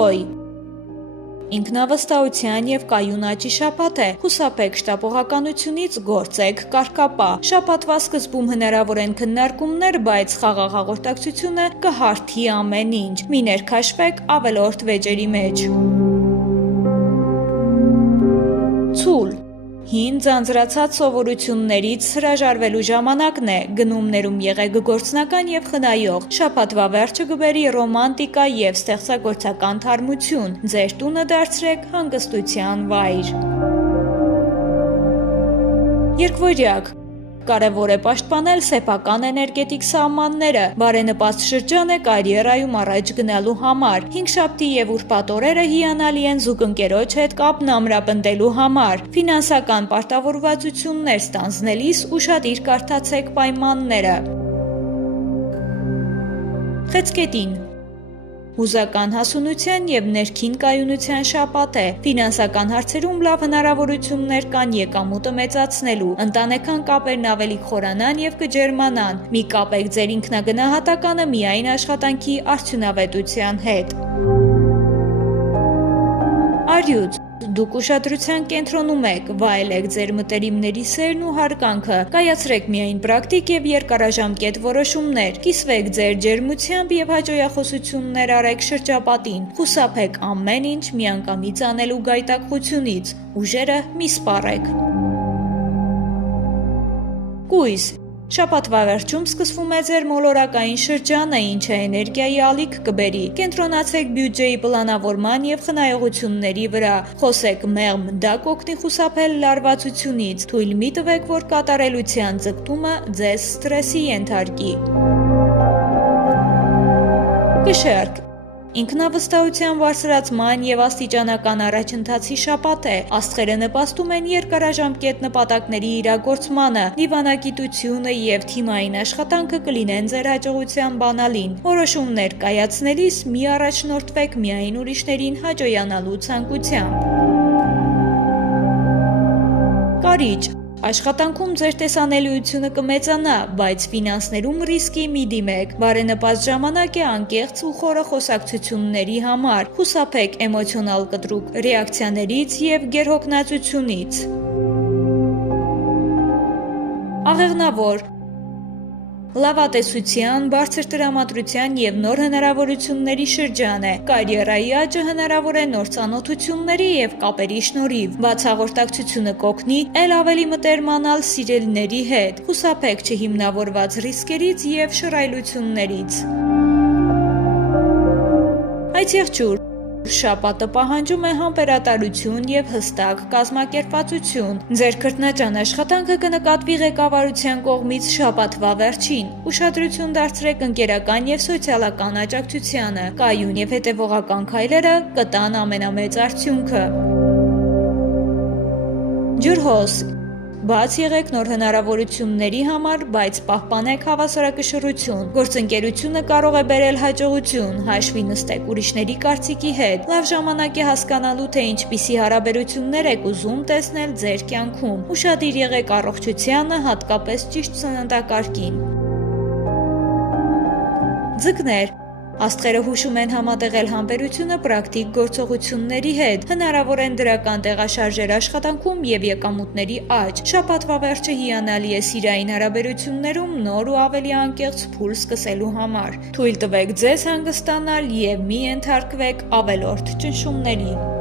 Հոյ Ինքնավստահության և կայուն աճի շաբաթ է, խուսափեք շտապողականությունից, գործեք կարգապահ։ Շաբաթվա սկզբում հնարավոր են քննարկումներ, բայց խաղաղ հաղորդակցությունը կհարթի ամեն ինչ։ Մի ներքաշվեք ավելորդ վեճերի մեջ։ Ցուլ Հին ձանձրացած սովորություններից հրաժարվելու ժամանակն է, գնումներում եղեք գործնական և խնայող, շաբաթվա վերջը կբերի ռոմանտիկա և ստեղծագործական թարմություն, ձեր տունը դարձրեք հանգստության վայր։ Երկվորյակ Կարևոր է պաշտպանել սեփական էներգետիկ սահմանները, բարենպաստ շրջան է կարիերայում առաջ գնալու համար, հինգշաբթի և ուրբաթ օրերը հիանալի են զուգընկերոջ հետ կապն ամրապնդելու համար, ֆինանսական պարտավորվածություններ ստանձնելիս ուշադիր կարդացեք պայմանները։ Խեցգետին Հուզական հասունության և ներքին կայունության շաբաթ է, ֆինանսական հարցերում լավ հնարավորություններ կան եկամուտը մեծացնելու, ընտանեկան կապերն ավելի կխորանան և կջերմանան, մի կապեք ձեր ինքնագնահատականը միայն աշխատանքի արդյունավետության հետ։ Առյուծ Դուք ուշադրության կենտրոնում եք, վայելեք ձեր մտերիմների սերն ու հարգանքը, կայացրեք միայն պրակտիկ և երկարաժամկետ որոշումներ, կիսվեք ձեր ջերմությամբ և հաճոյախոսություններ արեք շրջապատին, խուսափեք ամեն ինչ միանգամից անելու գայթակղությունից, ուժերը մի սպառեք։ Կույս Շաբաթվա վերջում սկսվում է ձեր մոլորակային շրջանը, ինչը էներգիայի ալիք կբերի, կենտրոնացեք բյուջեի պլանավորման և խնայողությունների վրա, խոսեք մեղմ, դա կօգնի խուսափել լարվածությունից, թույլ մի տվեք, որ կատարելության ձգտումը ձեզ սթրեսի ենթարկի։ Կշեռք Ինքնավստահության բարձրացման և աստիճանական առաջընթացի շաբաթ է, աստղերը նպաստում են երկարաժամկետ նպատակների իրագործմանը, դիվանագիտությունը և թիմային աշխատանքը կլինեն ձեր հաջողության բանալին, որոշումներ կայացնելիս մի առաջնորդվեք միայն ուրիշներին հաճոյանալու ցանկությամբ։ Կարիճ Աշխատանքում ձեր տեսանելիությունը կմեծանա, բայց ֆինանսներում ռիսկի մի դիմեք, բարենպաստ ժամանակ է անկեղծ ու խորը խոսակցությունների համար, խուսափեք էմոցիոնալ կտրուկ ռեակցիաներից և գերհոգնածությունից։ Աղեղնավոր Լավատեսության, բարձր տրամադրության և նոր հնարավորությունների շրջան է, կարիերայի աճը հնարավոր է նոր ծանոթությունների և կապերի շնորհիվ, բաց հաղորդակցությունը կօգնի էլ ավելի մտերմանալ սիրելիների հետ, խուսափեք չհիմնավորված ռիսկերից և շռայլություններից։ Այծեղջյուր Շաբաթը պահանջում է համբերատարություն և հստակ կազմակերպվածություն, ձեր քրտնաջան աշխատանքը կնկատվի ղեկավարության կողմից շաբաթվա վերջին, ուշադրություն դարձրեք ընկերական և սոցիալական աջակցությանը, կայուն և հետևողական քայլերը կտան ամենամեծ արդյունքը։ Ջրհոս Բաց եղեք նոր հնարավորությունների համար, բայց պահպանեք հավասարակշռություն, գործընկերությունը կարող է բերել հաջողություն, հաշվի նստեք ուրիշների կարծիքի հետ, լավ ժամանակ է հասկանալու, թե ինչպիսի հարաբերություններ եք ուզում տեսնել ձեր կյանքում, ուշադիր եղեք առողջությանը, հատկապես ճիշտ սննդակարգին։ Ձկներ Աստղերը հուշում են համատեղել համբերությունը պրակտիկ գործողությունների հետ, հնարավոր են դրական տեղաշարժեր աշխատանքում և եկամուտների աճ, շաբաթվա վերջը հիանալի է սիրային հարաբերություններում նոր ու ավելի անկեղծ փուլ սկսելու համար, թույլ տվեք ձեզ հանգստանալ և մի ենթարկվեք ավելորդ ճնշումների։